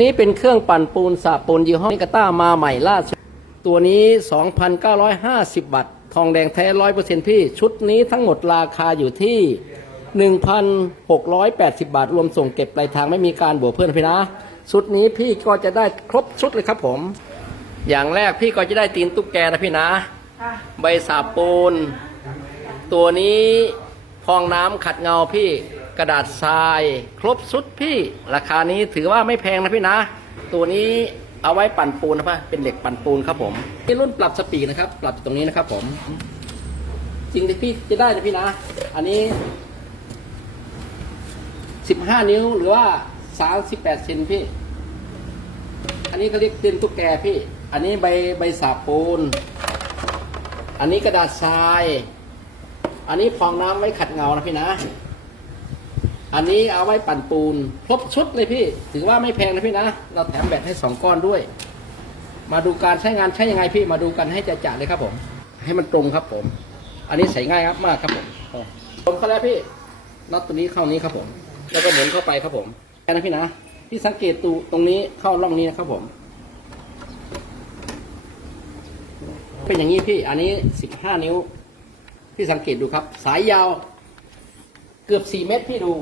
นี่เป็นเครื่องปั่นปูนสาบปูนยี่ห้อนิกาต้ามาใหม่ล่าสุด ตัวนี้ 2,950 บาท ทองแดงแท้ 100%พี่ ชุดนี้ทั้งหมดราคาอยู่ที่ 1,680 บาท รวมส่งเก็บปลายทางไม่มีการบวกเพิ่มนะพี่นะ ชุดนี้พี่ก็จะได้ครบชุดเลยครับผม อย่างแรกพี่ก็จะได้ตีนตุ๊กแกนะพี่นะค่ะใบสาบปูน ตัวนี้ ฟองน้ำขัดเงาพี่กระดาษทราย ครบชุดพี่ ราคานี้ถือว่าไม่แพงนะพี่นะ ตัวนี้เอาไว้ปั่นปูนนะพ่ะเป็นเหล็กปั่นปูนครับผมนี่รุ่นปรับสปีดนะครับ ปรับตรงนี้นะครับ ผมสิ่งที่พี่จะได้นะพี่นะ อันนี้15นิ้วหรือว่า38เซนพี่ อันนี้เขาเรียกตีนตุ๊กแกพี่ อันนี้ใบใบสาปูน อันนี้กระดาษทราย อันนี้ฟองน้ำไว้ขัดเงานะพี่นะ อันนี้เอาไว้ปั่นปูนครบชุดเลยพี่ ถือว่าไม่แพงนะพี่นะ เราแถมแบตให้สองก้อนด้วย มาดูการใช้งานใช้ยังไงพี่ มาดูกันให้จะจะเลยครับผม ให้มันตรงครับผม อันนี้ใส่ง่ายครับมากครับผมผมเข้าแล้วพี่น็อตตัวนี้เข้านี้ครับผม แล้วก็หมุนเข้าไปครับผมแค่นั้นพี่นะ พี่สังเกตตูตรงนี้เข้าร่องนี้นะครับผม เป็นอย่างนี้พี่ อันนี้สิบห้านิ้ว พี่สังเกตดูครับ สายยาวเกือบสี่เมตรพี่ดู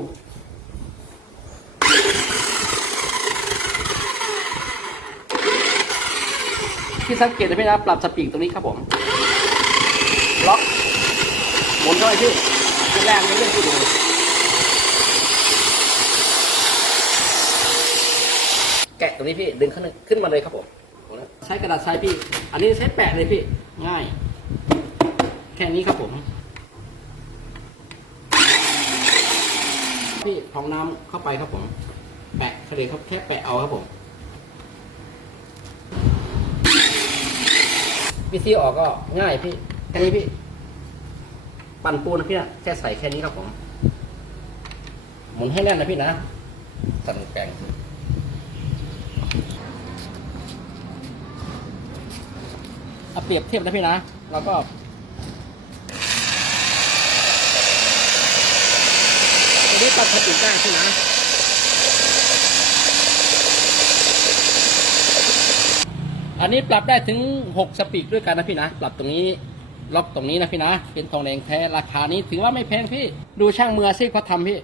พี่สังเกตนะพี่นะปรับสปริงตรงนี้ครับผม ล็อกหมุนเข้าไปพี่เป็นแรงในเรื่องที่ดูแกะตรงนี้พี่ดึงขึ้นขึ้นมาเลยครับผม ใช้กระดาษทรายพี่ อันนี้ใช้แปะเลยพี่ ง่าย แค่นี้ครับผมพี่ฟองน้ำเข้าไปครับผม แปะเขาเลยครับแค่แปะเอาครับผมวิธีออกก็ง่ายพี่แค่นี้พี่ ปั่นปูนนะพี่นะแค่ใส่แค่นี้ครับผม หมุนให้แน่นนะพี่นะสั่นแกงเอาเปรียบเทียบนะพี่นะ แล้วก็ จะได้ปรับสติได้ใช่ไหมอันนี้ปรับได้ถึง 6 สปีดด้วยกันนะพี่นะ ปรับตรงนี้ล็อกตรงนี้นะพี่นะ เป็นทองแดงแท้ราคานี้ถือว่าไม่แพงพี่ ดูช่างมืออาชีพเขาทำพี่